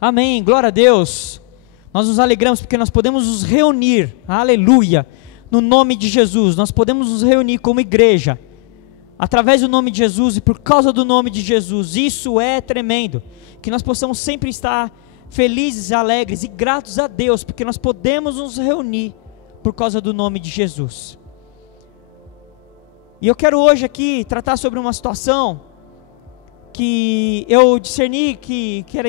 Amém, glória a Deus. Nós nos alegramos porque nós podemos nos reunir, aleluia, no nome de Jesus. Nós podemos nos reunir como igreja, através do nome de Jesus e por causa do nome de Jesus. Isso é tremendo, que nós possamos sempre estar felizes, alegres e gratos a Deus, porque nós podemos nos reunir por causa do nome de Jesus. E eu quero hoje aqui tratar sobre uma situação que eu discerni que era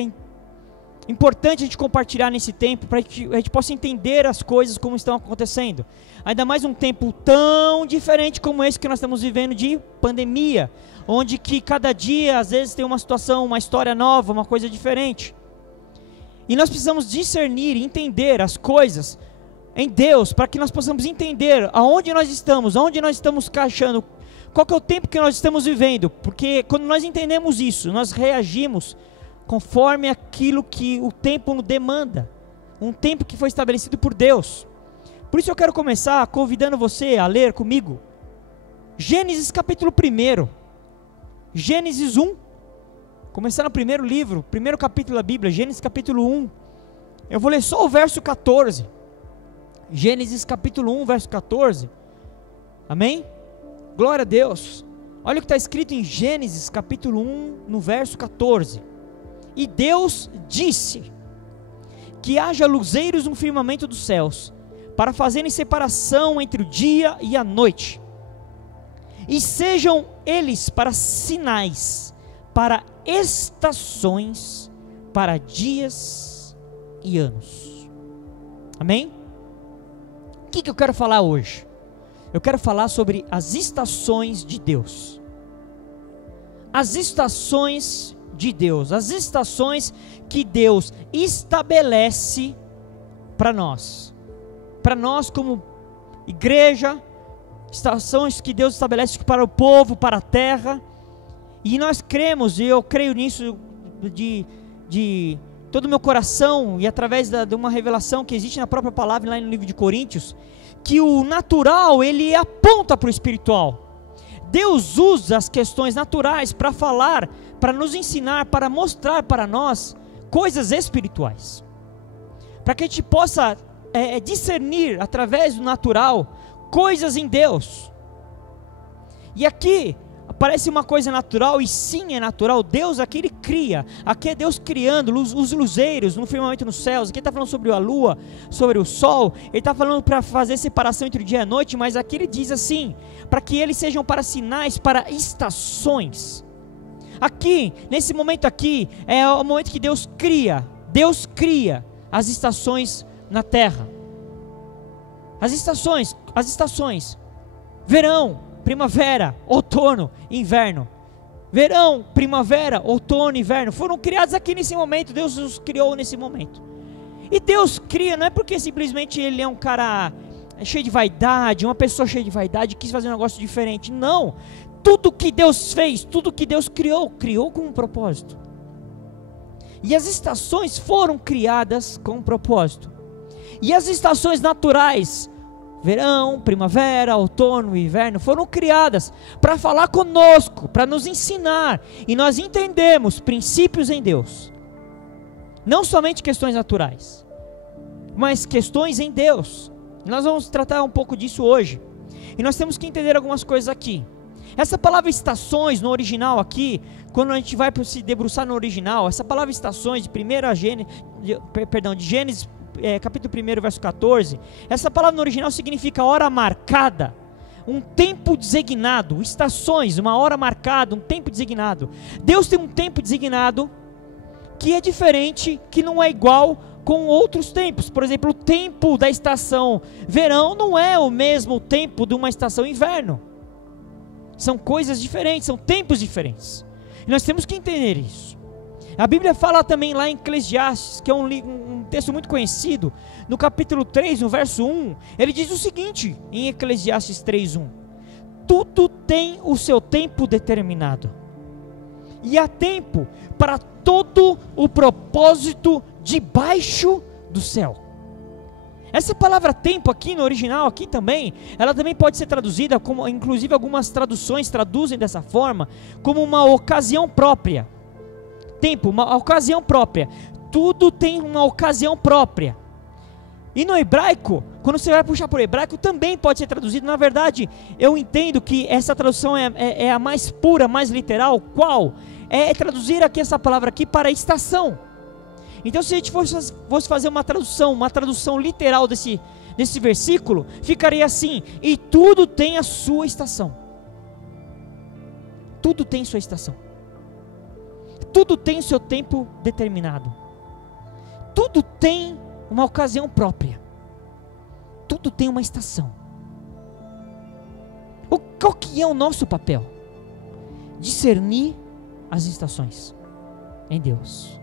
importante a gente compartilhar nesse tempo, para que a gente possa entender as coisas como estão acontecendo. Ainda mais um tempo tão diferente como esse que nós estamos vivendo de pandemia, onde que cada dia às vezes tem uma situação, uma história nova, uma coisa diferente. E nós precisamos discernir e entender as coisas em Deus, para que nós possamos entender aonde nós estamos encaixando, qual que é o tempo que nós estamos vivendo, porque quando nós entendemos isso, nós reagimos conforme aquilo que o tempo demanda, um tempo que foi estabelecido por Deus. Por isso eu quero começar convidando você a ler comigo Gênesis capítulo 1, Gênesis 1, começar no primeiro livro, primeiro capítulo da Bíblia, Gênesis capítulo 1, eu vou ler só o verso 14, Gênesis capítulo 1, verso 14, amém? Glória a Deus. Olha o que está escrito em Gênesis capítulo 1, no verso 14. E Deus disse: que haja luzeiros no firmamento dos céus, para fazerem separação entre o dia e a noite, e sejam eles para sinais, para estações, para dias e anos. Amém? O que eu quero falar hoje? Eu quero falar sobre as estações de Deus. As estações de Deus, as estações que Deus estabelece para nós como igreja, estações que Deus estabelece para o povo, para a terra, e nós cremos, e eu creio nisso de todo o meu coração, e através de uma revelação que existe na própria palavra, lá no livro de Coríntios, que o natural, ele aponta para o espiritual. Deus usa as questões naturais para falar, para nos ensinar, para mostrar para nós coisas espirituais, para que a gente possa discernir através do natural coisas em Deus. E aqui parece uma coisa natural, e sim é natural. Deus aqui ele cria, aqui é Deus criando os luzeiros no firmamento nos céus. Aqui ele está falando sobre a lua, sobre o sol, ele está falando para fazer separação entre o dia e a noite, mas aqui ele diz assim, para que eles sejam para sinais, para estações. Aqui, nesse momento aqui, é o momento que Deus cria as estações na terra. As estações, verão, primavera, outono, inverno. Verão, primavera, outono, inverno, foram criados aqui nesse momento. Deus os criou nesse momento. E Deus cria, não é porque simplesmente ele é um cara cheio de vaidade, uma pessoa cheia de vaidade, quis fazer um negócio diferente. Não, tudo que Deus fez, tudo que Deus criou com um propósito. E as estações foram criadas com um propósito. E as estações naturais, verão, primavera, outono e inverno, foram criadas para falar conosco, para nos ensinar, e nós entendemos princípios em Deus. Não somente questões naturais, mas questões em Deus. Nós vamos tratar um pouco disso hoje. E nós temos que entender algumas coisas aqui. Essa palavra estações no original aqui, quando a gente vai se debruçar no original, essa palavra estações de Gênesis capítulo 1, verso 14, essa palavra no original significa hora marcada, um tempo designado, estações, uma hora marcada, um tempo designado. Deus tem um tempo designado que é diferente, que não é igual com outros tempos. Por exemplo, o tempo da estação verão não é o mesmo tempo de uma estação inverno. São coisas diferentes, são tempos diferentes. E nós temos que entender isso. A Bíblia fala também lá em Eclesiastes, que é um texto muito conhecido, no capítulo 3, no verso 1, ele diz o seguinte, em Eclesiastes 3:1: tudo tem o seu tempo determinado, e há tempo para todo o propósito debaixo do céu. Essa palavra tempo aqui no original, aqui também, ela também pode ser traduzida como, inclusive algumas traduções traduzem dessa forma, como uma ocasião própria. Tempo, uma ocasião própria. tudo tem uma ocasião própria. E no hebraico, quando você vai puxar por hebraico, também pode ser traduzido. Na verdade, eu entendo que essa tradução é a mais pura, mais literal. Qual? É traduzir aqui essa palavra aqui para estação. Então, se a gente fosse fazer uma tradução literal desse versículo, ficaria assim: e tudo tem a sua estação. Tudo tem sua estação. Tudo tem o seu tempo determinado. Tudo tem uma ocasião própria. Tudo tem uma estação. Qual que é o nosso papel? Discernir as estações em Deus.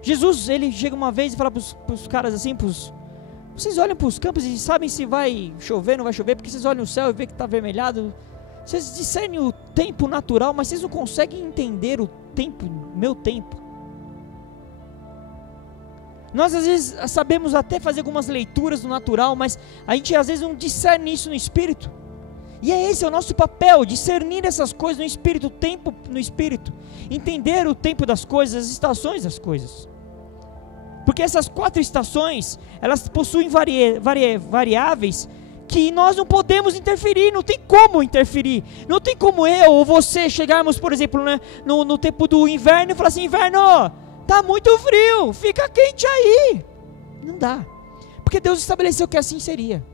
Jesus, ele chega uma vez e fala para os caras assim, vocês olham para os campos e sabem se vai chover ou não vai chover, porque vocês olham o céu e vê que está avermelhado. Vocês discernem o tempo natural, mas vocês não conseguem entender o tempo, meu tempo. Nós às vezes sabemos até fazer algumas leituras no natural, mas a gente às vezes não discerne isso no espírito. E esse é o nosso papel, discernir essas coisas no espírito, o tempo no espírito. Entender o tempo das coisas, as estações das coisas. Porque essas 4 estações, elas possuem variáveis que nós não podemos interferir, não tem como interferir. Não tem como eu ou você chegarmos, por exemplo, né, no tempo do inverno e falar assim: inverno, tá muito frio, fica quente aí. Não dá, porque Deus estabeleceu que assim seria.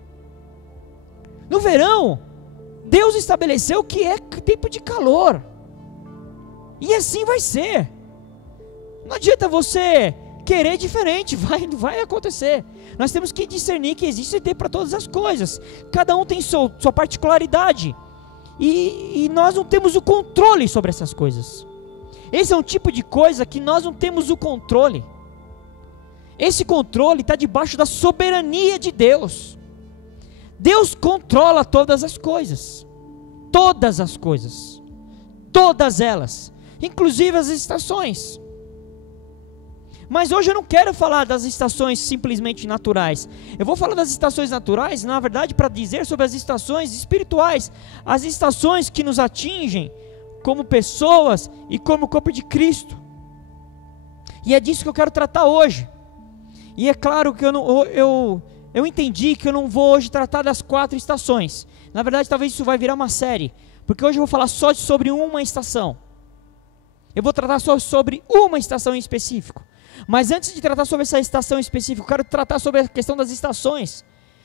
No verão, Deus estabeleceu que é tempo de calor, e assim vai ser. Não adianta você querer diferente, vai acontecer. Nós temos que discernir que existe tempo para todas as coisas. Cada um tem sua particularidade, e nós não temos o controle sobre essas coisas. Esse é um tipo de coisa que nós não temos o controle. Esse controle está debaixo da soberania de Deus. Deus controla todas as coisas. Todas as coisas. Todas elas. Inclusive as estações. Mas hoje eu não quero falar das estações simplesmente naturais. Eu vou falar das estações naturais, na verdade, para dizer sobre as estações espirituais. As estações que nos atingem como pessoas e como corpo de Cristo. E é disso que eu quero tratar hoje. E é claro que eu entendi que eu não vou hoje tratar das 4 estações. Na verdade, talvez isso vai virar uma série, porque hoje eu vou falar só sobre uma estação. Eu vou tratar só sobre uma estação em específico. Mas antes de tratar sobre essa estação específica, eu quero tratar sobre a questão das estações.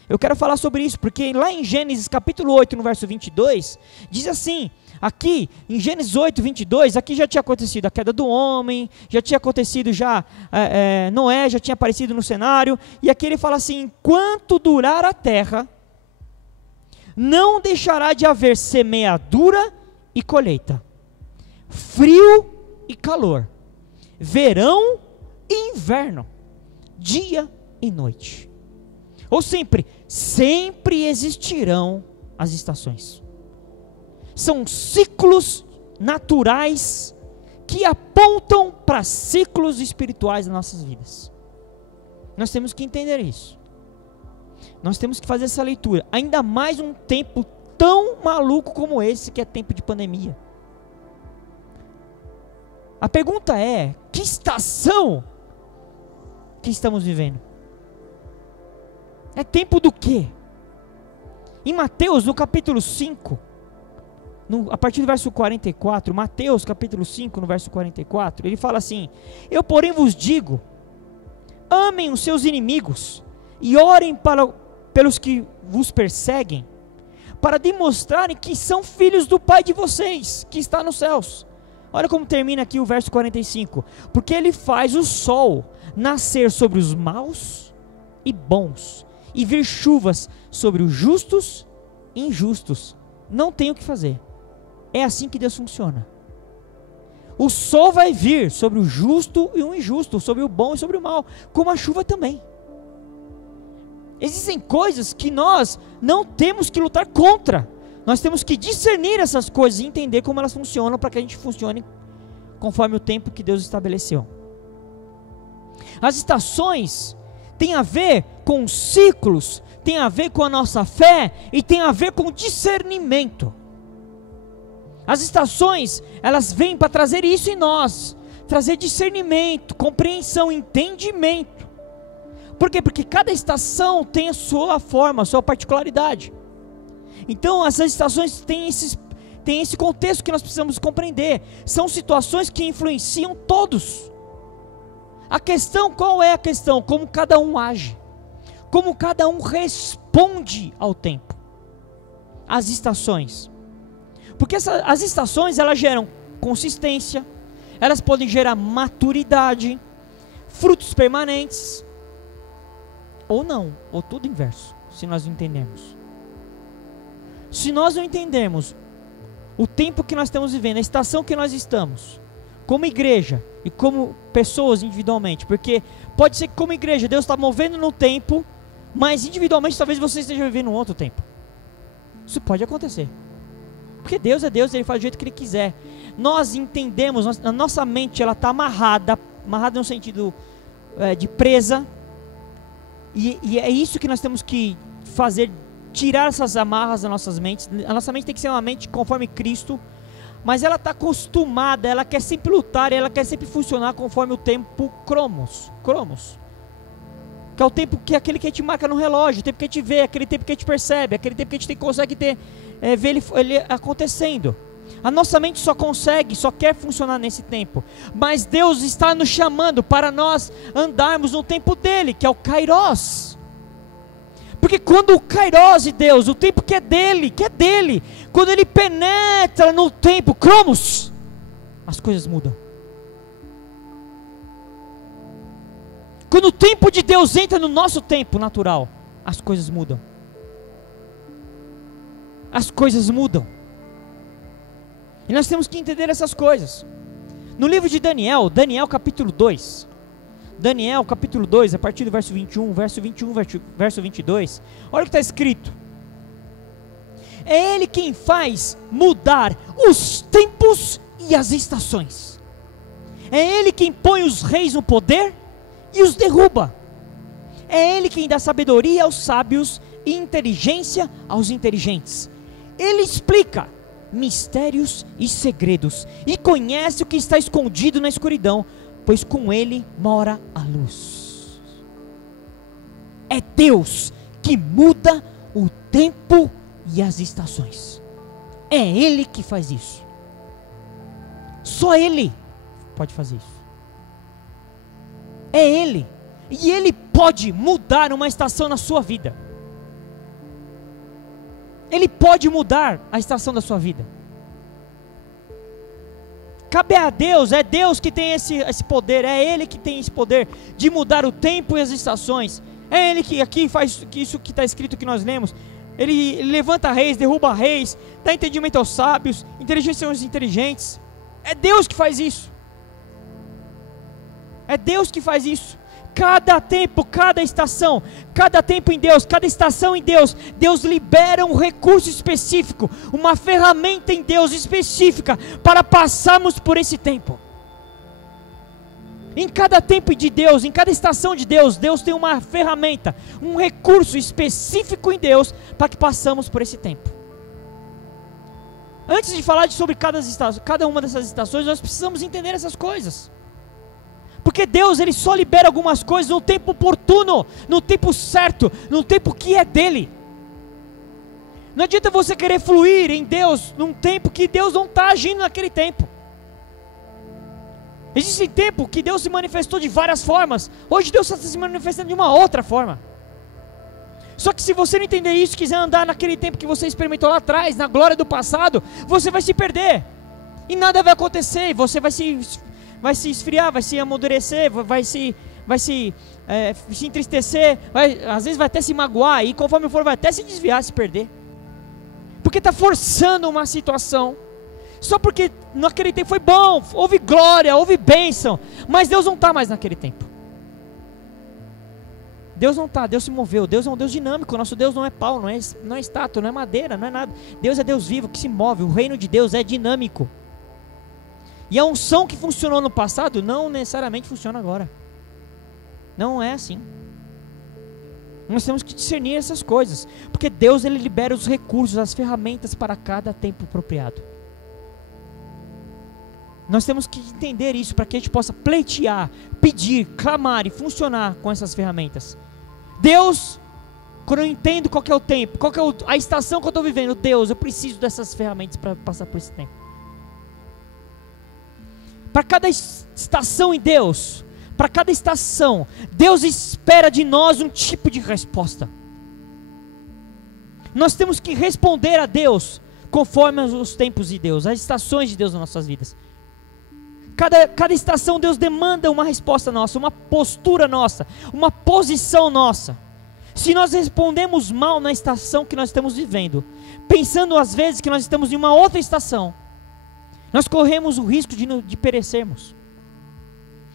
Eu quero falar sobre isso, porque lá em Gênesis capítulo 8, no verso 22, diz assim: aqui em Gênesis 8, 22, aqui já tinha acontecido a queda do homem, já tinha acontecido Noé já tinha aparecido no cenário, e aqui ele fala assim: enquanto durar a terra, não deixará de haver semeadura e colheita, frio e calor, verão e inverno, dia e noite. Ou sempre existirão as estações. São ciclos naturais que apontam para ciclos espirituais das nossas vidas. Nós temos que entender isso. Nós temos que fazer essa leitura. Ainda mais um tempo tão maluco como esse, que é tempo de pandemia. A pergunta é: que estação que estamos vivendo? É tempo do quê? Em Mateus, no capítulo 5, a partir do verso 44, Mateus capítulo 5, no verso 44, ele fala assim: eu porém vos digo, amem os seus inimigos, e orem pelos que vos perseguem, para demonstrarem que são filhos do Pai de vocês, que está nos céus. Olha como termina aqui o verso 45, porque ele faz o sol nascer sobre os maus e bons, e vir chuvas sobre os justos e injustos. Não tem o que fazer. É assim que Deus funciona. O sol vai vir sobre o justo e o injusto, sobre o bom e sobre o mal, como a chuva também. Existem coisas que nós não temos que lutar contra. Nós temos que discernir essas coisas e entender como elas funcionam, para que a gente funcione conforme o tempo que Deus estabeleceu. As estações têm a ver com ciclos, tem a ver com a nossa fé e tem a ver com discernimento. As estações, elas vêm para trazer isso em nós. trazer discernimento, compreensão, entendimento. Por quê? Porque cada estação tem a sua forma, a sua particularidade. Então essas estações têm esse contexto que nós precisamos compreender. São situações que influenciam todos. A questão, qual é a questão? Como cada um age, como cada um responde ao tempo, às estações. Porque as estações, elas geram consistência, elas podem gerar maturidade, frutos permanentes, ou não, ou tudo inverso, se nós não entendermos. Se nós não entendermos o tempo que nós estamos vivendo, a estação que nós estamos, como igreja e como pessoas individualmente, porque pode ser que como igreja Deus está movendo no tempo, mas individualmente talvez você esteja vivendo um outro tempo. Isso pode acontecer, porque Deus é Deus, Ele faz do jeito que Ele quiser. Nós entendemos, a nossa mente ela está amarrada no sentido de presa, e é isso que nós temos que fazer, tirar essas amarras das nossas mentes. A nossa mente tem que ser uma mente conforme Cristo, mas ela está acostumada, ela quer sempre lutar, ela quer sempre funcionar conforme o tempo cromos, que é o tempo que aquele que a gente marca no relógio, o tempo que a gente vê, aquele tempo que a gente percebe, aquele tempo que a gente consegue ver ele acontecendo. A nossa mente só quer funcionar nesse tempo, mas Deus está nos chamando para nós andarmos no tempo dele, que é o Kairos. Porque quando o Kairos de Deus, o tempo que é dele, quando ele penetra no tempo cromos, as coisas mudam. Quando o tempo de Deus entra no nosso tempo natural, as coisas mudam. As coisas mudam. E nós temos que entender essas coisas. No livro de Daniel capítulo 2, a partir do verso 21, verso 22, olha o que está escrito. É Ele quem faz mudar os tempos e as estações. É Ele quem põe os reis no poder e os derruba. É Ele quem dá sabedoria aos sábios e inteligência aos inteligentes. Ele explica mistérios e segredos, e conhece o que está escondido na escuridão, pois com Ele mora a luz. É Deus que muda o tempo e as estações. É Ele que faz isso. Só Ele pode fazer isso. É Ele. E Ele pode mudar uma estação na sua vida. Ele pode mudar a estação da sua vida. Cabe a Deus, é Deus que tem esse poder, é Ele que tem esse poder de mudar o tempo e as estações. É Ele que aqui faz isso que está escrito, que nós lemos. Ele levanta reis, derruba reis, dá entendimento aos sábios, inteligência aos inteligentes. É Deus que faz isso. É Deus que faz isso. Cada tempo, cada tempo em Deus, cada estação em Deus, Deus libera um recurso específico, uma ferramenta em Deus específica para passarmos por esse tempo. Em cada tempo de Deus, em cada estação de Deus, Deus tem uma ferramenta, um recurso específico em Deus para que passamos por esse tempo. Antes de falar sobre cada uma dessas estações, nós precisamos entender essas coisas. Porque Deus, Ele só libera algumas coisas no tempo oportuno, no tempo certo, no tempo que é dEle. Não adianta você querer fluir em Deus num tempo que Deus não está agindo naquele tempo. Existe tempo que Deus se manifestou de várias formas. Hoje Deus está se manifestando de uma outra forma. Só que se você não entender isso, quiser andar naquele tempo que você experimentou lá atrás, na glória do passado, você vai se perder. E nada vai acontecer, e você vai se esfriar, vai se amadurecer, vai se entristecer, às vezes vai até se magoar, e conforme for vai até se desviar, se perder, porque está forçando uma situação, só porque naquele tempo foi bom, houve glória, houve bênção, mas Deus não está mais naquele tempo. Deus não está, Deus se moveu. Deus é um Deus dinâmico. Nosso Deus não é pau, não é estátua, não é madeira, não é nada. Deus é Deus vivo que se move. O reino de Deus é dinâmico. E a unção que funcionou no passado não necessariamente funciona agora. Não é assim. Nós temos que discernir essas coisas, porque Deus, Ele libera os recursos, as ferramentas para cada tempo apropriado. Nós temos que entender isso para que a gente possa pleitear, pedir, clamar e funcionar com essas ferramentas. Deus, quando eu entendo qual que é o tempo, qual que é a estação que eu estou vivendo, Deus, eu preciso dessas ferramentas para passar por esse tempo. Para cada estação em Deus, para cada estação, Deus espera de nós um tipo de resposta. Nós temos que responder a Deus conforme os tempos de Deus, as estações de Deus nas nossas vidas. Cada estação Deus demanda uma resposta nossa, uma postura nossa, uma posição nossa. Se nós respondemos mal na estação que nós estamos vivendo, pensando às vezes que nós estamos em uma outra estação, nós corremos o risco de perecermos.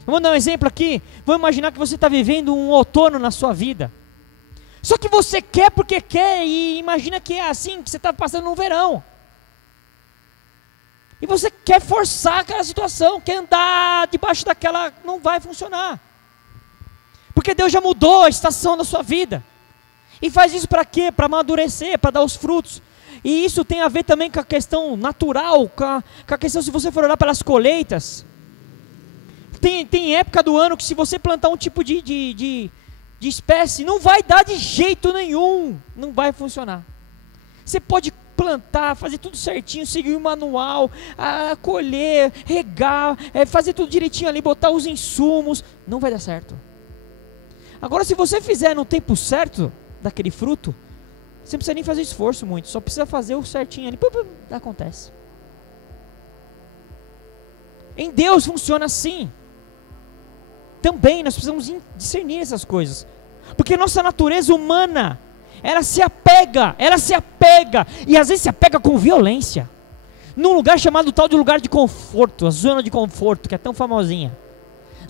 Vamos dar um exemplo aqui. Vamos imaginar que você está vivendo um outono na sua vida. Só que você quer porque quer e imagina que é assim que você está passando no verão. E você quer forçar aquela situação, quer andar debaixo daquela, não vai funcionar. Porque Deus já mudou a estação da sua vida. E faz isso para quê? Para amadurecer, para dar os frutos. E isso tem a ver também com a questão natural, com a questão, se você for olhar pelas colheitas. Tem época do ano que se você plantar um tipo de espécie, não vai dar de jeito nenhum, não vai funcionar. Você pode plantar, fazer tudo certinho, seguir o manual, colher, regar, fazer tudo direitinho ali, botar os insumos, não vai dar certo. Agora se você fizer no tempo certo daquele fruto, você não precisa nem fazer esforço muito, só precisa fazer o certinho ali, acontece. Em Deus funciona assim. Também nós precisamos discernir essas coisas, porque nossa natureza humana, ela se apega, e às vezes se apega com violência, num lugar chamado tal de lugar de conforto, a zona de conforto, que é tão famosinha.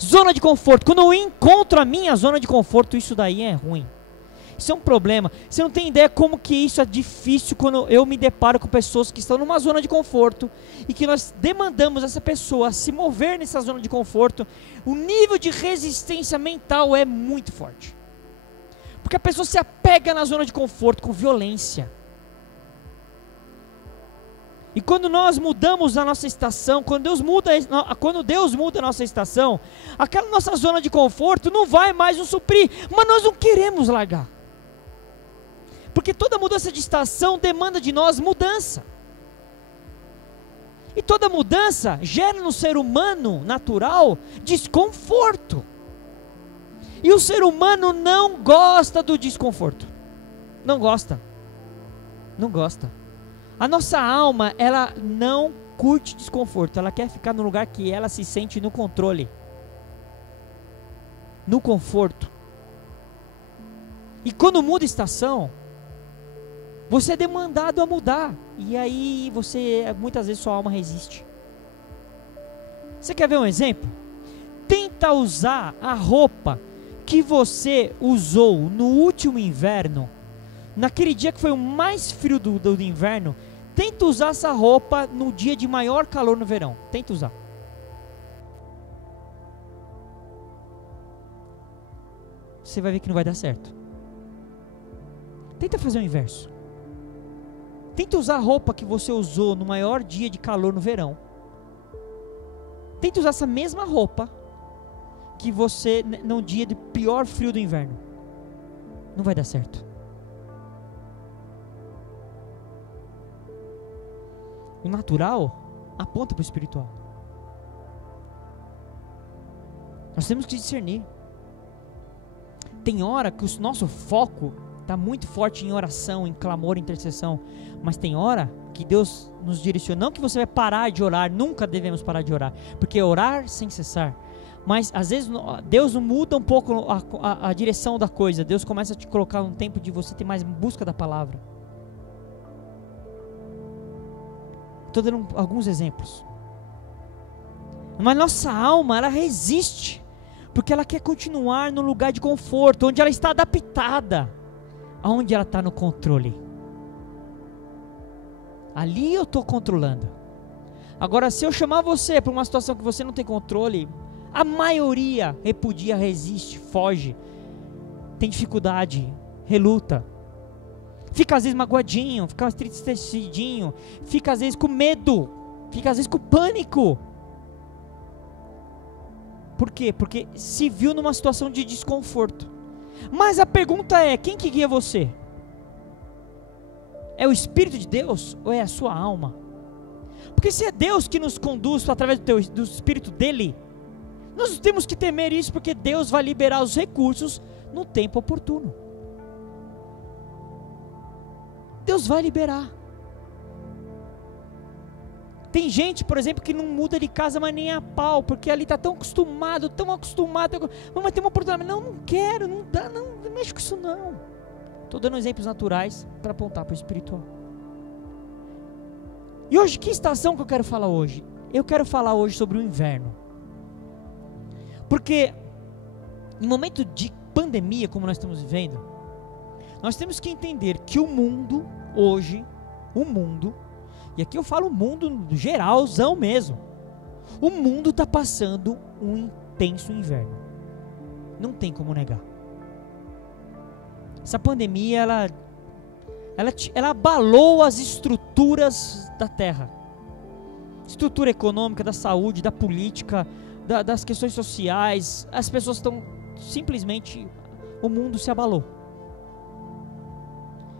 Zona de conforto, quando eu encontro a minha zona de conforto, isso daí é ruim, isso é um problema. Você não tem ideia como que isso é difícil quando eu me deparo com pessoas que estão numa zona de conforto, e que nós demandamos essa pessoa a se mover nessa zona de conforto. O nível de resistência mental é muito forte, porque a pessoa se apega na zona de conforto com violência. E quando nós mudamos a nossa estação, quando Deus muda a nossa estação, aquela nossa zona de conforto não vai mais nos suprir, mas nós não queremos largar, porque toda mudança de estação demanda de nós mudança, e toda mudança gera no ser humano natural desconforto. E o ser humano não gosta do desconforto. Não gosta. A nossa alma, ela não curte desconforto. Ela quer ficar no lugar que ela se sente no controle, no conforto. E quando muda a estação, você é demandado a mudar. E aí muitas vezes sua alma resiste. Você quer ver um exemplo? Tenta usar a roupa que você usou no último inverno, naquele dia que foi o mais frio do inverno. Tenta usar essa roupa no dia de maior calor no verão. Tenta usar. Você vai ver que não vai dar certo. Tenta fazer o inverso. Tenta usar a roupa que você usou no maior dia de calor no verão. Tenta usar essa mesma roupa que você no dia de pior frio do inverno. Não vai dar certo. O natural aponta para o espiritual. Nós temos que discernir. Tem hora que o nosso foco está muito forte em oração, em clamor, em intercessão. Mas tem hora que Deus nos direciona. Não que você vai parar de orar, nunca devemos parar de orar, porque orar sem cessar. Mas às vezes Deus muda um pouco a direção da coisa. Deus começa a te colocar um tempo de você ter mais busca da palavra. Estou dando alguns exemplos. Mas nossa alma, ela resiste, porque ela quer continuar no lugar de conforto, onde ela está adaptada, aonde ela está no controle. Ali eu estou controlando. Agora, se eu chamar você para uma situação que você não tem controle, a maioria repudia, resiste, foge, tem dificuldade, reluta, fica às vezes magoadinho, fica entristecidinho, fica às vezes com medo, fica às vezes com pânico. Por quê? Porque se viu numa situação de desconforto. Mas a pergunta é, quem que guia você? É o Espírito de Deus ou é a sua alma? Porque se é Deus que nos conduz através do Espírito dele, nós temos que temer isso, porque Deus vai liberar os recursos no tempo oportuno. Deus vai liberar. Tem gente, por exemplo, que não muda de casa, mas nem a pau, porque ali está tão acostumado, mas tem uma oportunidade, não quero, não dá, não mexe com isso não. Estou dando exemplos naturais para apontar para o espiritual. E hoje, que estação que eu quero falar hoje? Eu quero falar hoje sobre o inverno. Porque em momento de pandemia, como nós estamos vivendo, nós temos que entender que o mundo, hoje, e aqui eu falo o mundo geralzão mesmo, o mundo está passando um intenso inverno. Não tem como negar. Essa pandemia, ela abalou as estruturas da terra. Estrutura econômica, da saúde, da política, das questões sociais. As pessoas estão simplesmente, o mundo se abalou.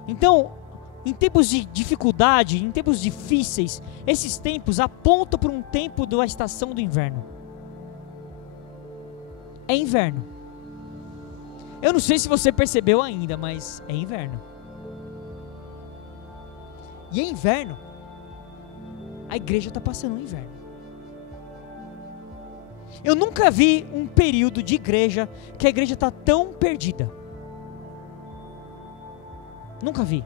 Então, em tempos de dificuldade, em tempos difíceis, esses tempos apontam para um tempo da estação do inverno. É inverno. Eu não sei se você percebeu ainda, mas é inverno. E é inverno. A igreja está passando um inverno. Eu nunca vi um período de igreja que a igreja está tão perdida. Nunca vi.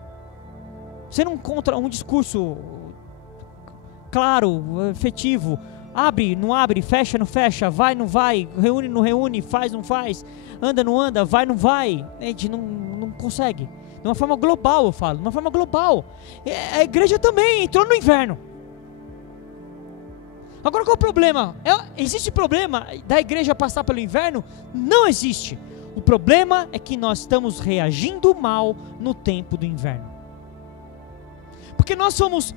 Você não encontra um discurso claro, efetivo, abre, não abre, fecha, não fecha, vai, não vai, reúne, não reúne, faz, não faz, anda, não anda, vai, não vai. A gente não consegue. De uma forma global eu falo, de uma forma global. A igreja também entrou no inverno. Agora qual é o problema? Existe problema da igreja passar pelo inverno? Não existe. O problema é que nós estamos reagindo mal no tempo do inverno. Porque nós somos,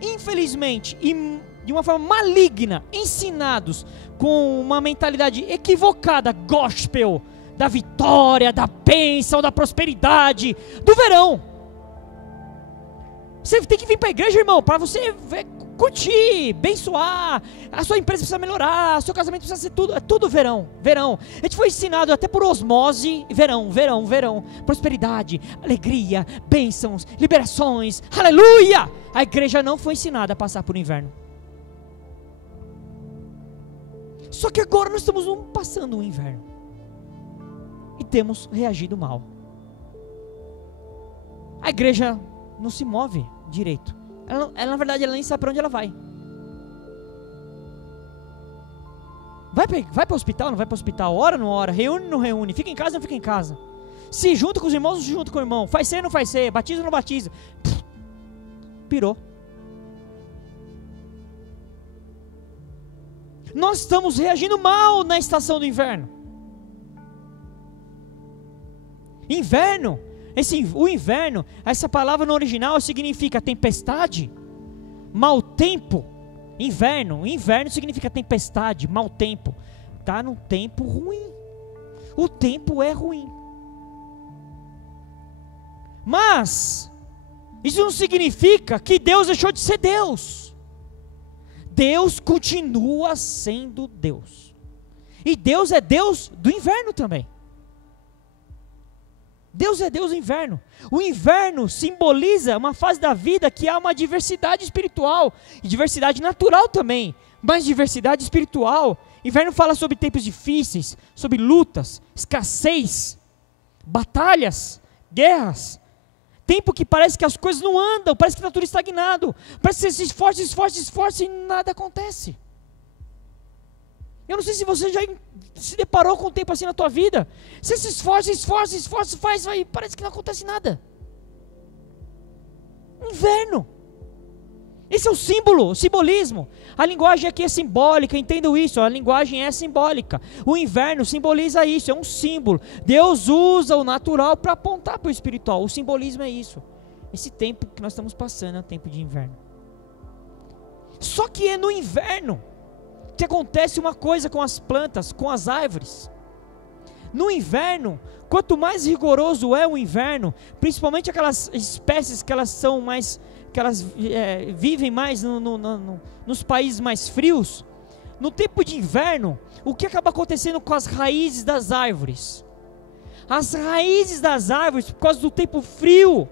infelizmente, e de uma forma maligna, ensinados com uma mentalidade equivocada, gospel, da vitória, da bênção, da prosperidade, do verão. Você tem que vir para a igreja, irmão, para você curtir, abençoar, a sua empresa precisa melhorar, o seu casamento precisa ser tudo, é tudo verão, verão. A gente foi ensinado até por osmose, verão, prosperidade, alegria, bênçãos, liberações, aleluia. A igreja não foi ensinada a passar por inverno. Só que agora nós estamos passando um inverno e temos reagido mal. A igreja não se move direito. Ela, na verdade, ela nem sabe para onde ela vai. Vai para o hospital, não vai para o hospital, ora ou não ora, reúne ou não reúne, fica em casa ou não fica em casa, se junta com os irmãos ou se junta com o irmão, faz ser ou não faz ser, batiza ou não batiza. Pirou. Nós estamos reagindo mal na estação do inverno. Inverno, o inverno, essa palavra no original significa tempestade, mau tempo. Inverno significa tempestade, mau tempo. Está num tempo ruim. O tempo é ruim. Mas isso não significa que Deus deixou de ser Deus. Deus continua sendo Deus. E Deus é Deus do inverno também. Deus é Deus do inverno. O inverno simboliza uma fase da vida que há uma diversidade espiritual e diversidade natural também, mas diversidade espiritual. Inverno fala sobre tempos difíceis, sobre lutas, escassez, batalhas, guerras. Tempo que parece que as coisas não andam, parece que está tudo estagnado, parece que você se esforça e nada acontece. Eu não sei se você já se deparou com um tempo assim na tua vida. Você se esforça, faz, e parece que não acontece nada. Inverno. Esse é o símbolo, o simbolismo. A linguagem aqui é simbólica, entendam isso, a linguagem é simbólica. O inverno simboliza isso, é um símbolo. Deus usa o natural para apontar para o espiritual. O simbolismo é isso. Esse tempo que nós estamos passando é o tempo de inverno. Só que é no inverno que acontece uma coisa com as plantas, com as árvores. No inverno, quanto mais rigoroso é o inverno, principalmente aquelas espécies que elas são mais, que elas vivem mais nos países mais frios, no tempo de inverno, o que acaba acontecendo com as raízes das árvores? As raízes das árvores, por causa do tempo frio,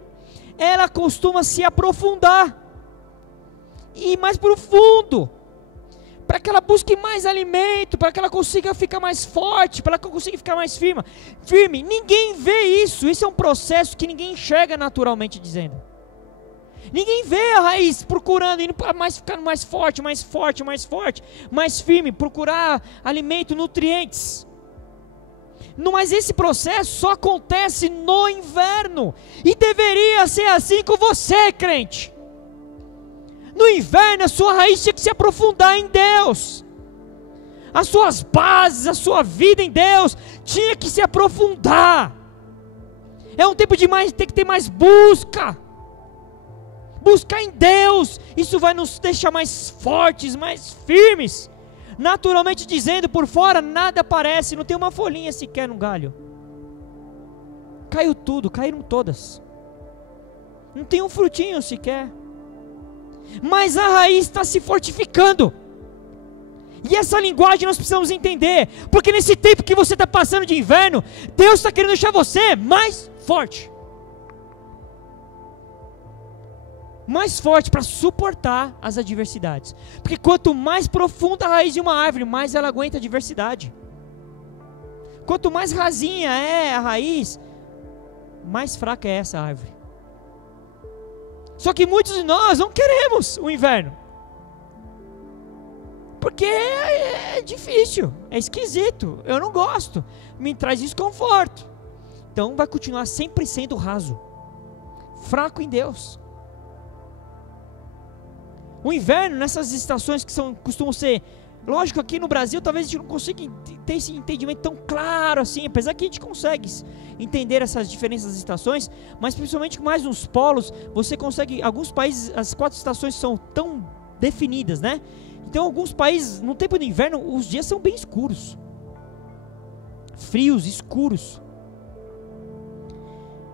ela costuma se aprofundar e ir mais profundo, para que ela busque mais alimento, para que ela consiga ficar mais forte, para que ela consiga ficar mais firme. Ninguém vê isso. Isso é um processo que ninguém enxerga naturalmente dizendo. Ninguém vê a raiz procurando, indo ficando mais forte, mais firme, procurar alimento, nutrientes. Mas esse processo só acontece no inverno, e deveria ser assim com você, crente. No inverno a sua raiz tinha que se aprofundar em Deus, as suas bases, a sua vida em Deus tinha que se aprofundar. É um tempo de ter que ter mais buscar em Deus. Isso vai nos deixar mais fortes, mais firmes. Naturalmente dizendo, por fora nada aparece, não tem uma folhinha sequer no galho. Caiu tudo, caíram todas. Não tem um frutinho sequer. Mas a raiz está se fortificando. E essa linguagem nós precisamos entender. Porque nesse tempo que você está passando de inverno, Deus está querendo deixar você mais forte. Mais forte para suportar as adversidades. Porque quanto mais profunda a raiz de uma árvore, mais ela aguenta a adversidade. Quanto mais rasinha é a raiz, mais fraca é essa árvore. Só que muitos de nós não queremos o inverno. Porque é difícil, é esquisito, eu não gosto, me traz desconforto. Então vai continuar sempre sendo raso, fraco em Deus. O inverno, nessas estações que costumam ser, lógico, aqui no Brasil talvez a gente não consiga ter esse entendimento tão claro assim, apesar que a gente consegue entender essas diferenças das estações, mas principalmente mais nos polos, você consegue, alguns países, as 4 estações são tão definidas, né? Então alguns países, no tempo do inverno, os dias são bem escuros, frios, escuros.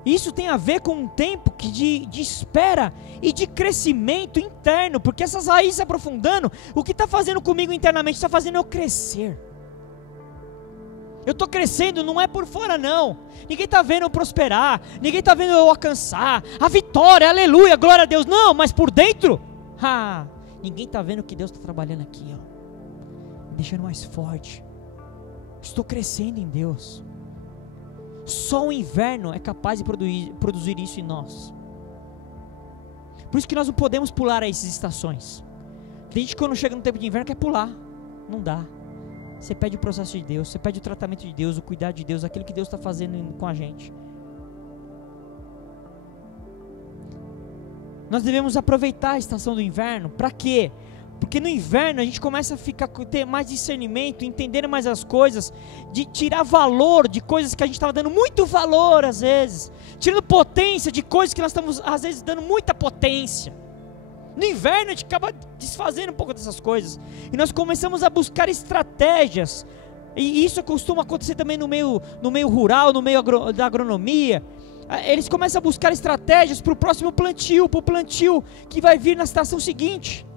Isso tem a ver com um tempo de espera e de crescimento interno, porque essas raízes se aprofundando, o que está fazendo comigo internamente? Está fazendo eu crescer. Eu estou crescendo, não é por fora não. Ninguém está vendo eu prosperar, ninguém está vendo eu alcançar a vitória, aleluia, glória a Deus. Não, mas por dentro, ninguém está vendo que Deus está trabalhando aqui, me deixando mais forte. Estou crescendo em Deus. Só o inverno é capaz de produzir isso em nós. Por isso que nós não podemos pular essas estações. Tem gente que quando chega no tempo de inverno quer pular. Não dá. Você pede o processo de Deus, você pede o tratamento de Deus, o cuidado de Deus, aquilo que Deus está fazendo com a gente. Nós devemos aproveitar a estação do inverno. Para quê? Porque no inverno a gente começa a ter mais discernimento, entender mais as coisas, de tirar valor de coisas que a gente estava dando muito valor às vezes, tirando potência de coisas que nós estamos às vezes dando muita potência. No inverno a gente acaba desfazendo um pouco dessas coisas, e nós começamos a buscar estratégias, e isso costuma acontecer também no meio rural, no meio da agronomia. Eles começam a buscar estratégias para o próximo plantio, para o plantio que vai vir na estação seguinte.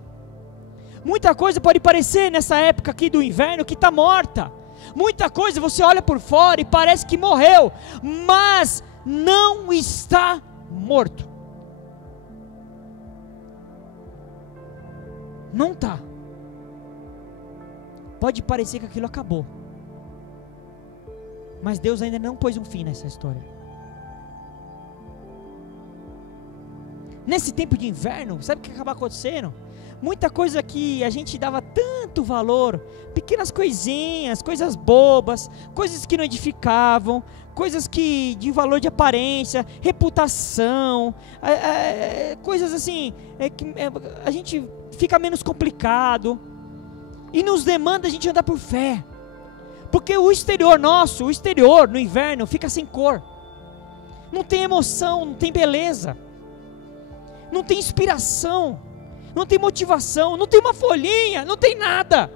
Muita coisa pode parecer nessa época aqui do inverno que está morta. Muita coisa você olha por fora e parece que morreu, mas não está morto. Não está. Pode parecer que aquilo acabou, mas Deus ainda não pôs um fim nessa história. Nesse tempo de inverno, sabe o que acaba acontecendo? Muita coisa que a gente dava tanto valor, pequenas coisinhas, coisas bobas, coisas que não edificavam, coisas que de valor de aparência, reputação, coisas assim, que a gente fica menos complicado, e nos demanda a gente andar por fé, porque o exterior nosso, o exterior no inverno fica sem cor, não tem emoção, não tem beleza, não tem inspiração, não tem motivação, não tem uma folhinha, não tem nada.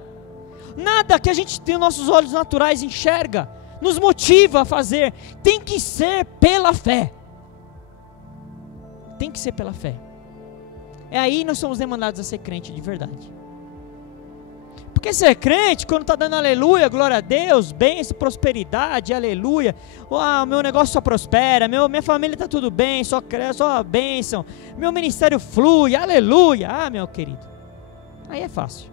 nada que a gente tem nossos olhos naturais enxerga, nos motiva a fazer. Tem que ser pela fé. Tem que ser pela fé. É aí nós somos demandados a ser crente de verdade. Porque ser crente, quando está dando aleluia, glória a Deus, bênção, prosperidade, aleluia, meu negócio só prospera, minha família está tudo bem, só bênção, meu ministério flui, aleluia, meu querido, aí é fácil.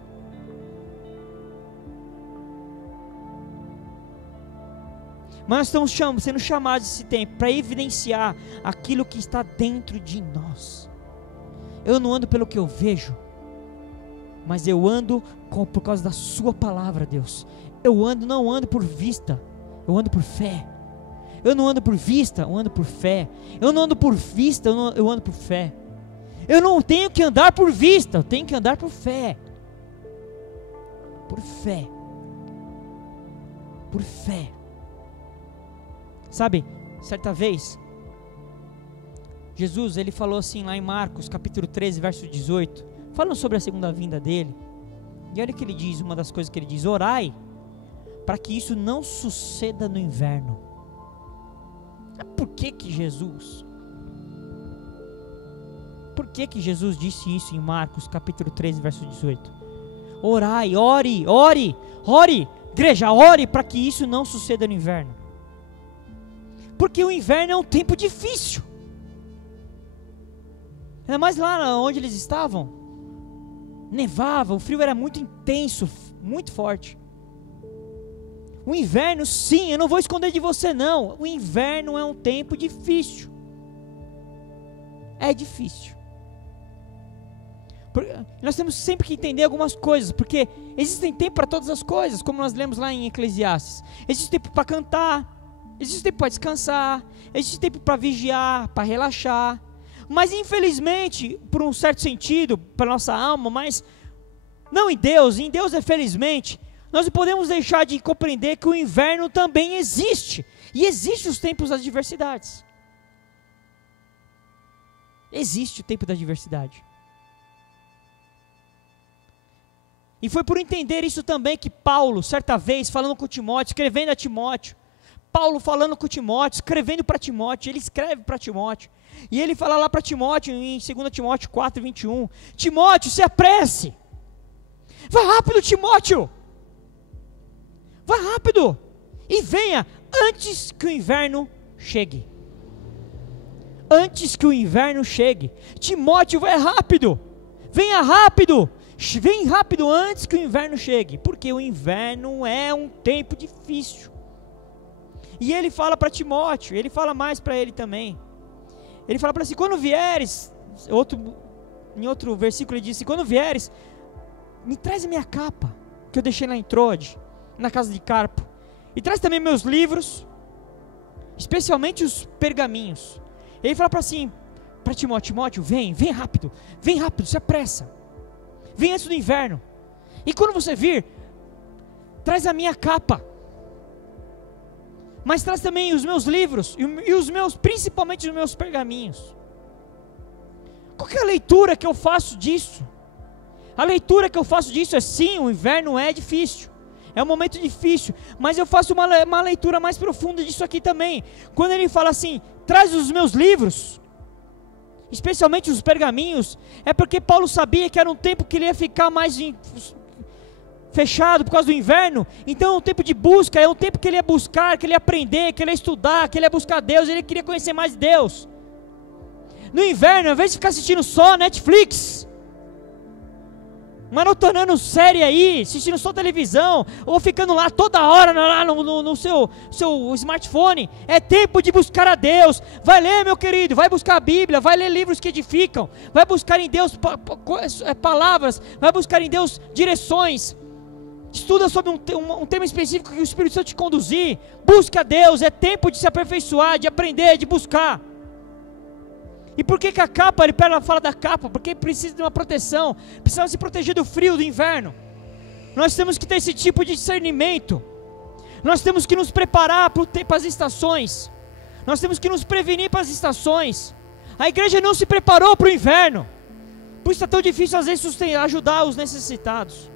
Mas nós estamos sendo chamados esse tempo para evidenciar aquilo que está dentro de nós. Eu não ando pelo que eu vejo, mas eu ando por causa da sua palavra, Deus. Eu não ando por vista, eu ando por fé. Eu não ando por vista, eu ando por fé. Eu não ando por vista, eu ando por fé. Eu não tenho que andar por vista, eu tenho que andar por fé. Por fé. Por fé. Sabe, certa vez, Jesus, ele falou assim lá em Marcos, capítulo 13, verso 18, falando sobre a segunda vinda dele. E olha o que ele diz, uma das coisas que ele diz: orai, para que isso não suceda no inverno. Por que Jesus disse isso em Marcos, capítulo 13, verso 18? Orai, ore, igreja, ore para que isso não suceda no inverno. Porque o inverno é um tempo difícil. Ainda mais lá onde eles estavam, nevava, o frio era muito intenso, muito forte. O inverno, sim, eu não vou esconder de você não, o inverno é um tempo difícil. É difícil. Nós temos sempre que entender algumas coisas, porque existem tempo para todas as coisas, como nós lemos lá em Eclesiastes. Existe tempo para cantar, existe tempo para descansar, existe tempo para vigiar, para relaxar. Mas infelizmente, por um certo sentido, para nossa alma, mas não em Deus felizmente, nós não podemos deixar de compreender que o inverno também existe, e existem os tempos das adversidades. Existe o tempo da adversidade. E foi por entender isso também que Paulo, certa vez, falando com Timóteo, escrevendo a Timóteo, Paulo falando com Timóteo, escrevendo para Timóteo, ele escreve para Timóteo, e ele fala lá para Timóteo, em 2 Timóteo 4, 21, Timóteo, se apresse, vai rápido Timóteo, vai rápido, e venha antes que o inverno chegue. Antes que o inverno chegue, Timóteo, vai rápido, venha rápido, vem rápido antes que o inverno chegue, porque o inverno é um tempo difícil. E ele fala para Timóteo, ele fala mais para ele também. Ele fala para ele assim: quando vieres, em outro versículo ele diz: quando vieres, me traz a minha capa, que eu deixei lá em Troade, na casa de Carpo, e traz também meus livros, especialmente os pergaminhos. Ele fala para Timóteo: Timóteo, vem rápido, se apressa, vem antes do inverno, e quando você vir, traz a minha capa, mas traz também os meus livros, principalmente os meus pergaminhos. Qual que é a leitura que eu faço disso? A leitura que eu faço disso é: sim, o inverno é difícil, é um momento difícil, mas eu faço uma leitura mais profunda disso aqui também. Quando ele fala assim, traz os meus livros, especialmente os pergaminhos, é porque Paulo sabia que era um tempo que ele ia ficar mais fechado por causa do inverno. Então é um tempo de busca, é um tempo que ele ia buscar, que ele ia aprender, que ele ia estudar, que ele ia buscar Deus, ele queria conhecer mais Deus. No inverno, ao invés de ficar assistindo só Netflix, maratonando série aí, assistindo só televisão, ou ficando lá toda hora lá no seu smartphone, é tempo de buscar a Deus. Vai ler, meu querido, vai buscar a Bíblia, vai ler livros que edificam, vai buscar em Deus palavras, vai buscar em Deus direções, estuda sobre um tema específico que o Espírito Santo te conduzir, busca a Deus, é tempo de se aperfeiçoar, de aprender, de buscar. E por que a capa, ele fala da capa? Porque precisa de uma proteção, precisa se proteger do frio do inverno. Nós temos que ter esse tipo de discernimento, nós temos que nos preparar para as estações, nós temos que nos prevenir para as estações. A igreja não se preparou para o inverno, por isso é tão difícil às vezes ajudar os necessitados,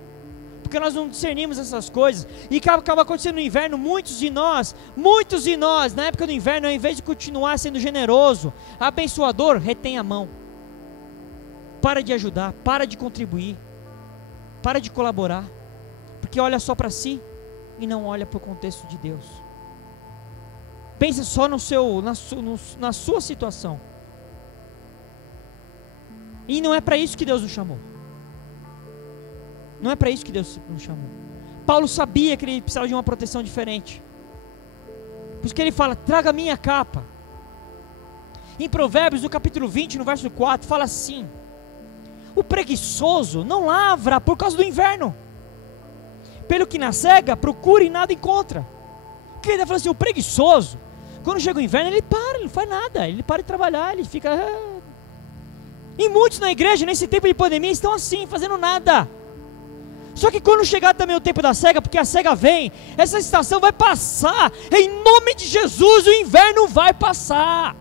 por porque nós não discernimos essas coisas, e acaba acontecendo no inverno. Muitos de nós, na época do inverno, ao invés de continuar sendo generoso, abençoador, retém a mão, para de ajudar, para de contribuir, para de colaborar, porque olha só para si, e não olha para o contexto de Deus. Pensa só na sua situação, e não é para isso que Deus nos chamou. Não é para isso que Deus nos chamou. Paulo sabia que ele precisava de uma proteção diferente, por isso que ele fala: traga a minha capa. Em Provérbios, no capítulo 20, no verso 4, fala assim: o preguiçoso não lavra por causa do inverno, pelo que na cega procura e nada encontra. Porque ele fala assim: o preguiçoso, quando chega o inverno, ele não faz nada, ele para de trabalhar, ele fica... E muitos na igreja, nesse tempo de pandemia, estão assim, fazendo nada. Só que quando chegar também o tempo da cega, porque a cega vem, essa estação vai passar, em nome de Jesus, o inverno vai passar.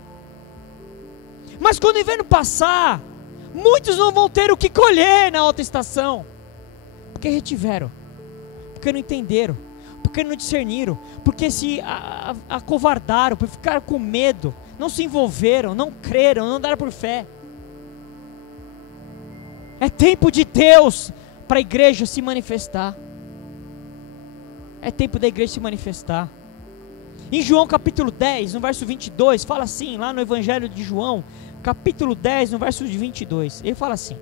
Mas quando o inverno passar, muitos não vão ter o que colher na outra estação, porque retiveram, porque não entenderam, porque não discerniram, porque se acovardaram, por ficar com medo, não se envolveram, não creram, não andaram por fé. É tempo de Deus para a igreja se manifestar. É tempo da igreja se manifestar. Em João capítulo 10, no verso 22, fala assim, lá no Evangelho de João, capítulo 10, no verso 22, ele fala assim: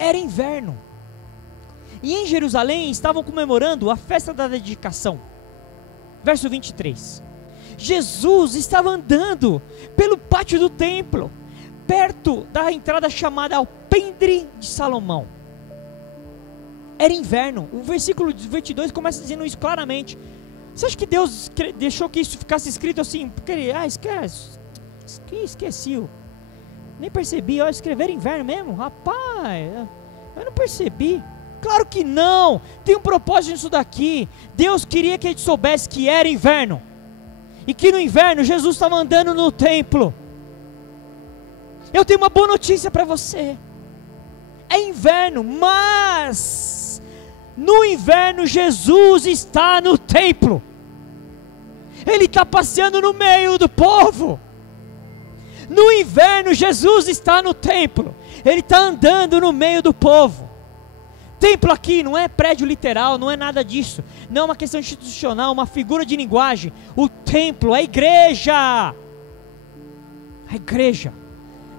era inverno, e em Jerusalém estavam comemorando a festa da dedicação. Verso 23, Jesus estava andando pelo pátio do templo, perto da entrada chamada Alpendre de Salomão. Era inverno. O versículo 22 começa dizendo isso claramente. Você acha que Deus deixou que isso ficasse escrito assim? Porque ele, esqueci, nem percebi, escrever inverno mesmo? Rapaz, eu não percebi. Claro que não, tem um propósito nisso daqui. Deus queria que a gente soubesse que era inverno, e que no inverno Jesus estava andando no templo. Eu tenho uma boa notícia para você: é inverno, mas no inverno Jesus está no templo. Ele está passeando no meio do povo. No inverno Jesus está no templo, ele está andando no meio do povo. Templo aqui não é prédio literal, não é nada disso, não é uma questão institucional, uma figura de linguagem. O templo, a igreja,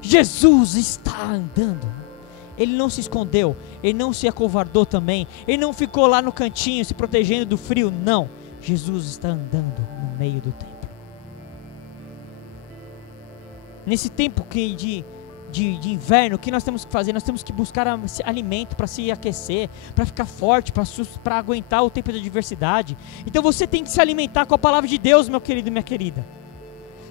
Jesus está andando. Ele não se escondeu, ele não se acovardou também, ele não ficou lá no cantinho se protegendo do frio, não. Jesus está andando no meio do templo. Nesse tempo de inverno, o que nós temos que fazer? Nós temos que buscar alimento para se aquecer, para ficar forte, para aguentar o tempo da adversidade. Então você tem que se alimentar com a palavra de Deus, meu querido e minha querida.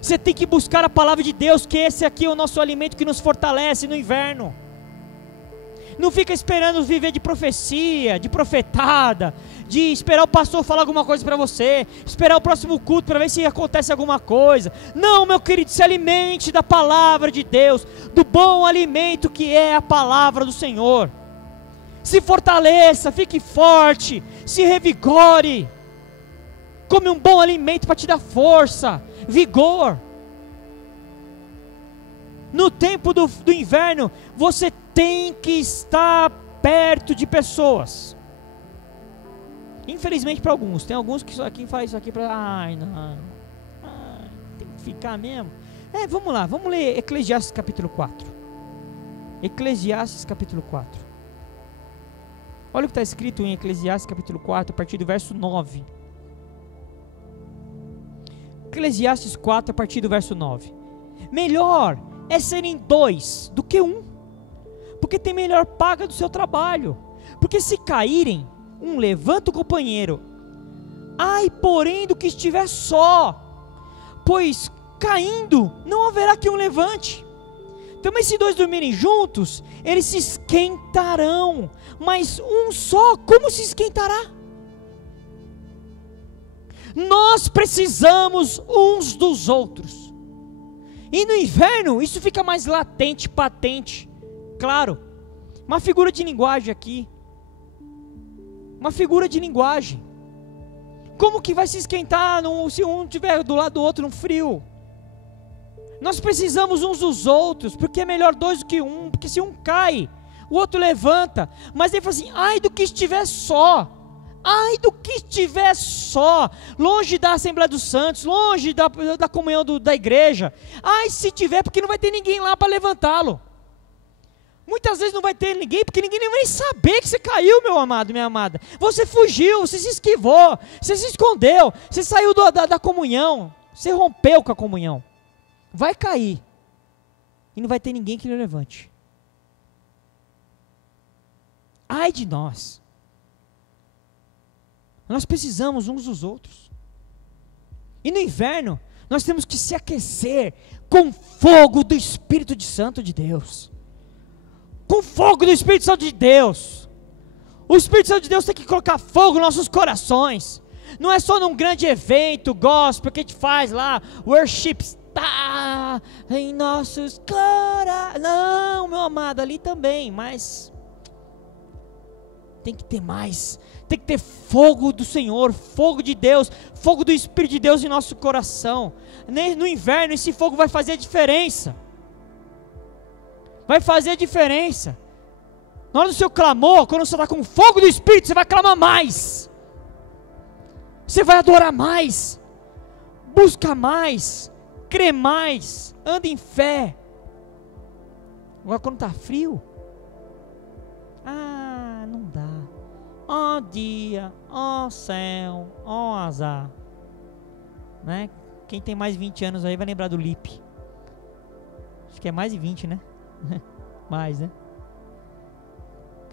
Você tem que buscar a palavra de Deus, que esse aqui é o nosso alimento que nos fortalece no inverno. Não fica esperando viver de profecia, de profetada, de esperar o pastor falar alguma coisa para você, esperar o próximo culto para ver se acontece alguma coisa. Não, meu querido, se alimente da palavra de Deus, do bom alimento que é a palavra do Senhor. Se fortaleça, fique forte, se revigore. Come um bom alimento para te dar força, vigor. No tempo do inverno, você tem que estar perto de pessoas. Infelizmente para alguns, tem alguns que só aqui faz isso aqui para, tem que ficar mesmo. Vamos lá, vamos ler Eclesiastes capítulo 4. Eclesiastes capítulo 4. Olha o que está escrito em Eclesiastes capítulo 4, a partir do verso 9. Eclesiastes 4, a partir do verso 9. Melhor é serem dois do que um, porque tem melhor paga do seu trabalho. Porque se caírem, um levanta o companheiro. Ai, porém, do que estiver só, pois caindo não haverá que um levante. Também se dois dormirem juntos, eles se esquentarão, mas um só, como se esquentará? Nós precisamos uns dos outros. E no inverno isso fica mais latente, patente. Claro, uma figura de linguagem aqui. uma figura de linguagem. Como que vai se esquentar se um estiver do lado do outro no frio? Nós precisamos uns dos outros, porque é melhor dois do que um, porque se um cai, o outro levanta. Mas ele fala assim, ai do que estiver só, ai do que estiver só, longe da Assembleia dos Santos, longe da comunhão da igreja, ai se tiver, porque não vai ter ninguém lá para levantá-lo. Muitas vezes não vai ter ninguém, porque ninguém nem vai saber que você caiu, meu amado, minha amada. Você fugiu, você se esquivou, você se escondeu, você saiu da comunhão, você rompeu com a comunhão. Vai cair, e não vai ter ninguém que lhe levante. Ai de nós. Nós precisamos uns dos outros. E no inverno, nós temos que se aquecer com fogo do Espírito Santo de Deus. Com fogo do Espírito Santo de Deus. O Espírito Santo de Deus tem que colocar fogo nos nossos corações. Não é só num grande evento gospel que a gente faz lá, worship está em nossos corações. Não, meu amado, ali também, mas tem que ter mais. Tem que ter fogo do Senhor, fogo de Deus, fogo do Espírito de Deus em nosso coração. No inverno esse fogo vai fazer a diferença. Vai fazer a diferença. Na hora do seu clamor, quando você está com fogo do Espírito, você vai clamar mais. Você vai adorar mais. Busca mais. Crê mais. Anda em fé. Agora quando está frio, não dá. Ó dia, ó céu, ó azar. Né? Quem tem mais de 20 anos aí vai lembrar do LIP. Acho que é mais de 20, né? Mais, né?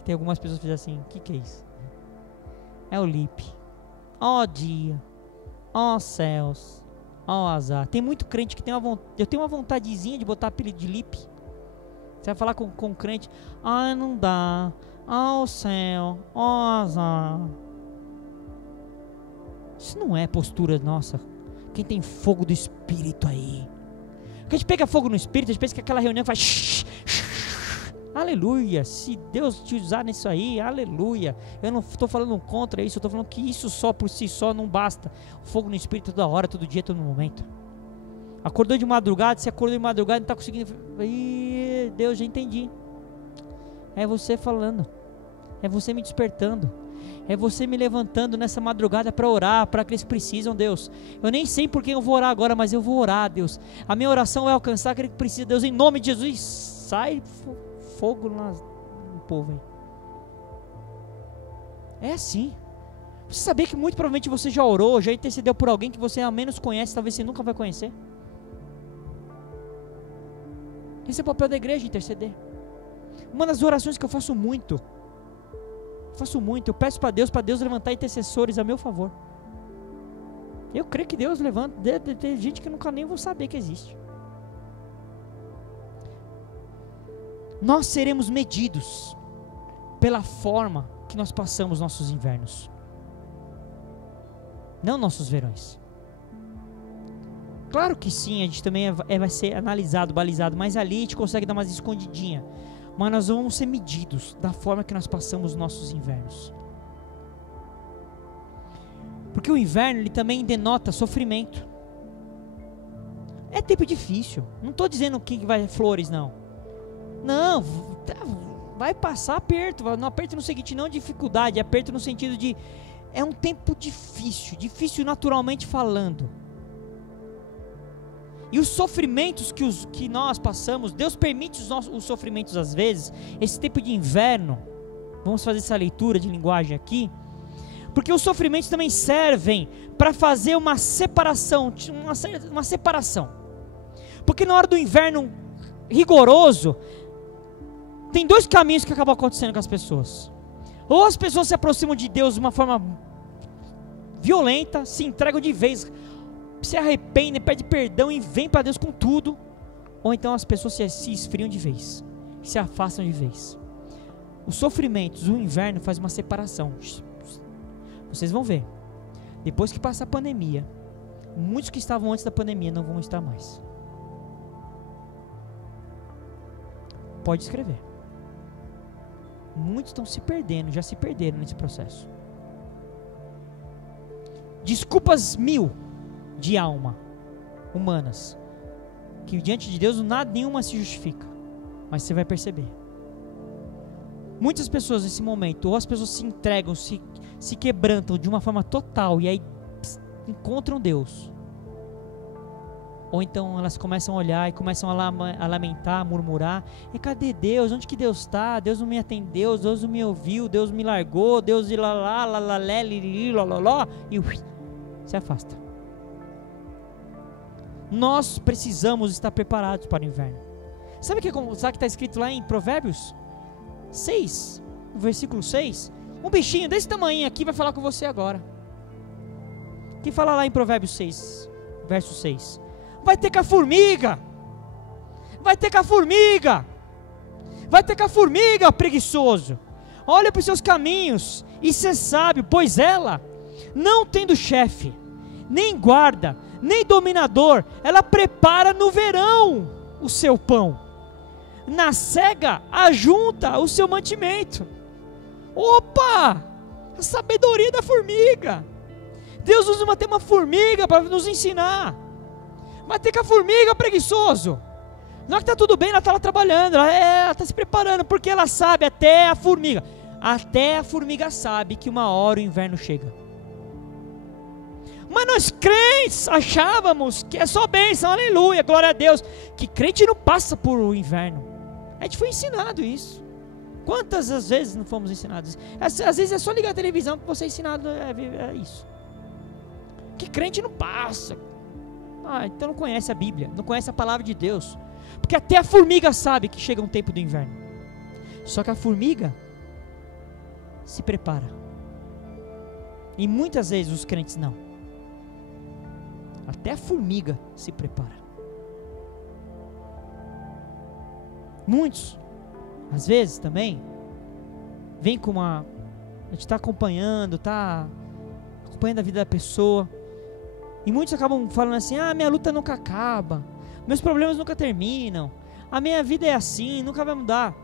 Tem algumas pessoas que dizem assim, o que é isso? É o LIP. Ó dia, ó céus, ó azar. Tem muito crente que tem eu tenho uma vontadezinha de botar apelido de LIP. Você vai falar com crente, não dá, ó céu, ó azar. Isso não é postura nossa. Quem tem fogo do Espírito aí? Porque a gente pega fogo no Espírito, a gente pensa que aquela reunião faz aleluia, se Deus te usar nisso aí, aleluia. Eu não estou falando contra isso, eu estou falando que isso só por si só não basta. O fogo no Espírito toda hora, todo dia, todo momento. Acordou de madrugada, se acordou de madrugada e não está conseguindo. Ih, Deus, já entendi. É você falando, é você me despertando, é você me levantando nessa madrugada para orar, para aqueles que precisam, Deus. Eu nem sei por quem eu vou orar agora, mas eu vou orar, Deus. A minha oração é alcançar aquele que precisa, Deus, em nome de Jesus. Sai fogo no povo aí. É assim. Você sabia que muito provavelmente você já orou, já intercedeu por alguém que você ao menos conhece, talvez você nunca vai conhecer? Esse é o papel da igreja, interceder. Uma das orações que eu faço muito, eu peço para Deus levantar intercessores a meu favor. Eu creio que Deus levanta, tem gente que nunca nem vou saber que existe. Nós seremos medidos pela forma que nós passamos nossos invernos, não nossos verões. Claro que sim, a gente também vai ser analisado, balizado, mas ali a gente consegue dar umas escondidinhas. Mas nós vamos ser medidos da forma que nós passamos nossos invernos. Porque o inverno ele também denota sofrimento. É tempo difícil. Não estou dizendo que vai flores, não. Não, vai passar aperto. Não aperto no seguinte, não dificuldade, aperto no sentido de é um tempo difícil naturalmente falando. E os sofrimentos que nós passamos, Deus permite os sofrimentos às vezes, esse tempo de inverno, vamos fazer essa leitura de linguagem aqui, porque os sofrimentos também servem para fazer uma separação, porque na hora do inverno rigoroso, tem dois caminhos que acabam acontecendo com as pessoas. Ou as pessoas se aproximam de Deus de uma forma violenta, se entregam de vez, se arrependem, pedem perdão e vêm para Deus com tudo. Ou então as pessoas se esfriam de vez, se afastam de vez. Os sofrimentos, o inverno faz uma separação. Vocês vão ver, depois que passar a pandemia, muitos que estavam antes da pandemia não vão estar mais. Pode escrever. Muitos estão se perdendo, já se perderam nesse processo. desculpas 1000 de alma humanas, que diante de Deus nada nenhuma se justifica, mas você vai perceber. Muitas pessoas nesse momento, ou as pessoas se entregam, se quebrantam de uma forma total e aí encontram Deus, ou então elas começam a olhar e começam a lamentar, a murmurar, e cadê Deus? Onde que Deus está? Deus não me atendeu, Deus não me ouviu, Deus me largou, Deus e se afasta. Nós precisamos estar preparados para o inverno. Sabe o que está escrito lá em Provérbios 6, no versículo 6? Um bichinho desse tamanho aqui vai falar com você agora. Que fala lá em Provérbios 6, verso 6. Vai ter com a formiga. Vai ter com a formiga. Vai ter com a formiga, preguiçoso. Olha para os seus caminhos e ser sábio, pois ela, não tendo chefe, nem guarda, nem dominador, ela prepara no verão o seu pão. Na cega, ajunta o seu mantimento. Opa! A sabedoria da formiga. Deus usa até uma formiga para nos ensinar. Vai ter com a formiga, preguiçoso. Não é que está tudo bem, ela está lá trabalhando, ela está se preparando, porque ela sabe, até a formiga sabe que uma hora o inverno chega. Mas nós crentes achávamos que é só bênção, aleluia, glória a Deus, que crente não passa por o inverno. A gente foi ensinado isso. Quantas as vezes não fomos ensinados? Às vezes é só ligar a televisão que você é ensinado a isso. Que crente não passa. Então não conhece a Bíblia, não conhece a palavra de Deus. Porque até a formiga sabe que chega um tempo do inverno. Só que a formiga se prepara. E muitas vezes os crentes não. Até a formiga se prepara. Muitos, às vezes também, vem com a gente está acompanhando a vida da pessoa, e muitos acabam falando assim: minha luta nunca acaba, meus problemas nunca terminam, a minha vida é assim, nunca vai mudar.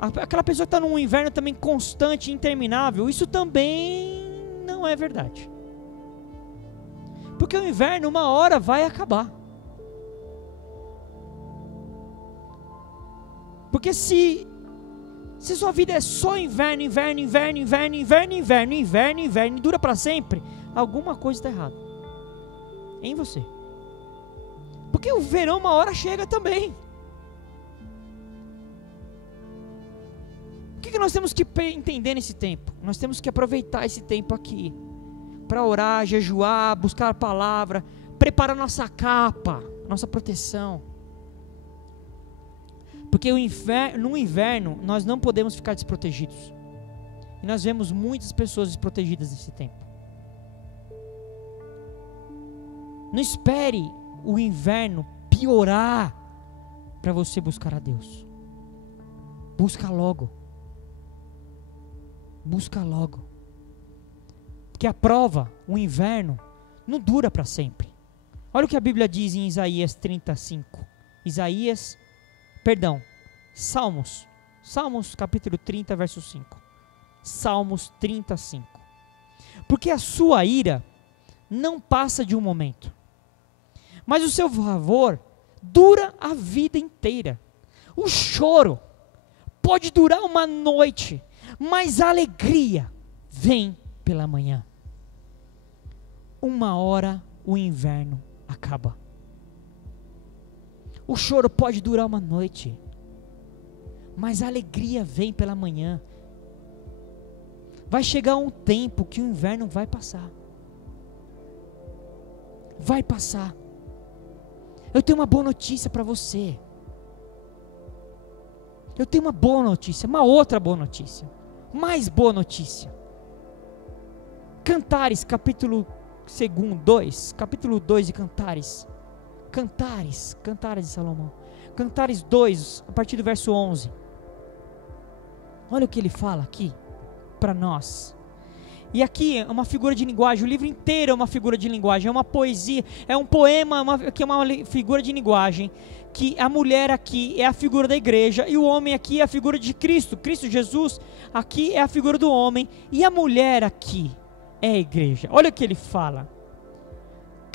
Aquela pessoa que está num inverno também constante e interminável, isso também não é verdade. Porque o inverno uma hora vai acabar. Porque se sua vida é só inverno, inverno, inverno, inverno, inverno, inverno, inverno, inverno, e dura para sempre, alguma coisa está errada em você. Porque o verão uma hora chega também. O que nós temos que entender nesse tempo? Nós temos que aproveitar esse tempo aqui para orar, jejuar, buscar a palavra, preparar nossa capa, nossa proteção. Porque no inverno nós não podemos ficar desprotegidos. E nós vemos muitas pessoas desprotegidas nesse tempo. Não espere o inverno piorar para você buscar a Deus. Busca logo. Busca logo. Porque a prova, o inverno, não dura para sempre. Olha o que a Bíblia diz em Isaías 35. Salmos capítulo 30, verso 5. Salmos 35. Porque a sua ira não passa de um momento, mas o seu favor dura a vida inteira. O choro pode durar uma noite, mas a alegria vem pela manhã. Uma hora o inverno acaba. O choro pode durar uma noite, mas a alegria vem pela manhã. Vai chegar um tempo que o inverno vai passar. Vai passar. Eu tenho uma boa notícia para você. Eu tenho uma boa notícia, uma outra boa notícia, mais boa notícia. Cantares, capítulo 2, capítulo 2 de Cantares. Cantares de Salomão. Cantares 2, a partir do verso 11. Olha o que ele fala aqui para nós. E aqui é uma figura de linguagem, o livro inteiro é uma figura de linguagem, é uma poesia, é um poema, que é uma figura de linguagem, que a mulher aqui é a figura da igreja, e o homem aqui é a figura de Cristo Jesus, aqui é a figura do homem, e a mulher aqui é a igreja. Olha o que ele fala,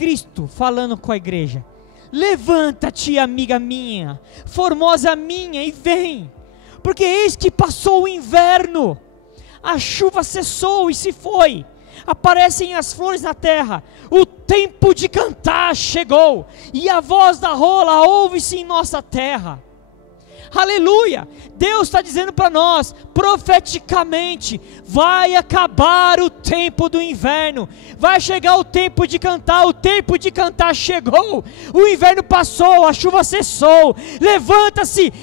Cristo falando com a igreja: levanta-te, amiga minha, formosa minha, e vem, porque eis que passou o inverno, a chuva cessou e se foi, aparecem as flores na terra, o tempo de cantar chegou, e a voz da rola ouve-se em nossa terra. Aleluia! Deus está dizendo para nós, profeticamente, vai acabar o tempo do inverno, vai chegar o tempo de cantar chegou, o inverno passou, a chuva cessou, levanta-se,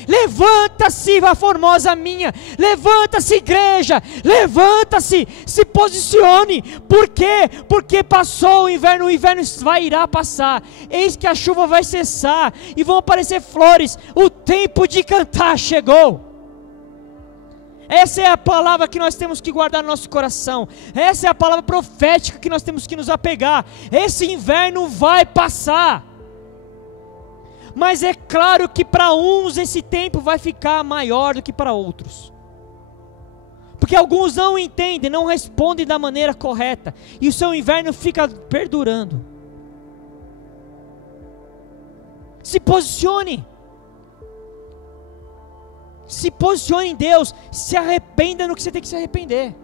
a formosa minha, levanta-se, igreja, levanta-se, se posicione. Por quê? Porque passou o inverno irá passar, eis que a chuva vai cessar, e vão aparecer flores, o tempo de cantar chegou. Essa é a palavra que nós temos que guardar no nosso coração, essa é a palavra profética que nós temos que nos apegar. Esse inverno vai passar, mas é claro que para uns esse tempo vai ficar maior do que para outros, porque alguns não entendem, não respondem da maneira correta, e o seu inverno fica perdurando. Se posicione em Deus, se arrependa no que você tem que se arrepender,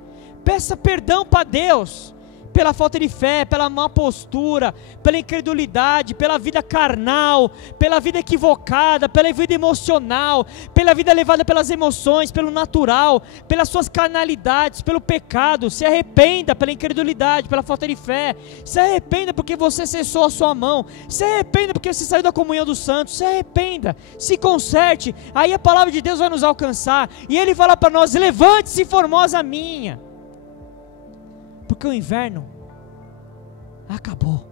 peça perdão para Deus, pela falta de fé, pela má postura, pela incredulidade, pela vida carnal, pela vida equivocada, pela vida emocional, pela vida levada pelas emoções, pelo natural, pelas suas carnalidades, pelo pecado. Se arrependa pela incredulidade, pela falta de fé, se arrependa porque você cessou a sua mão, se arrependa porque você saiu da comunhão dos santos, se arrependa, se conserte, aí a palavra de Deus vai nos alcançar, e Ele fala para nós: levante-se, formosa minha, porque o inverno acabou,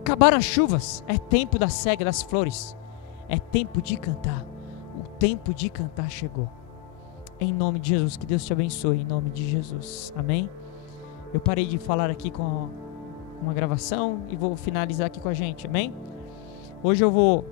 acabaram as chuvas, é tempo da cega das flores, é tempo de cantar, o tempo de cantar chegou, em nome de Jesus. Que Deus te abençoe, em nome de Jesus, amém. Eu parei de falar aqui com uma gravação e vou finalizar aqui com a gente, amém. Hoje eu vou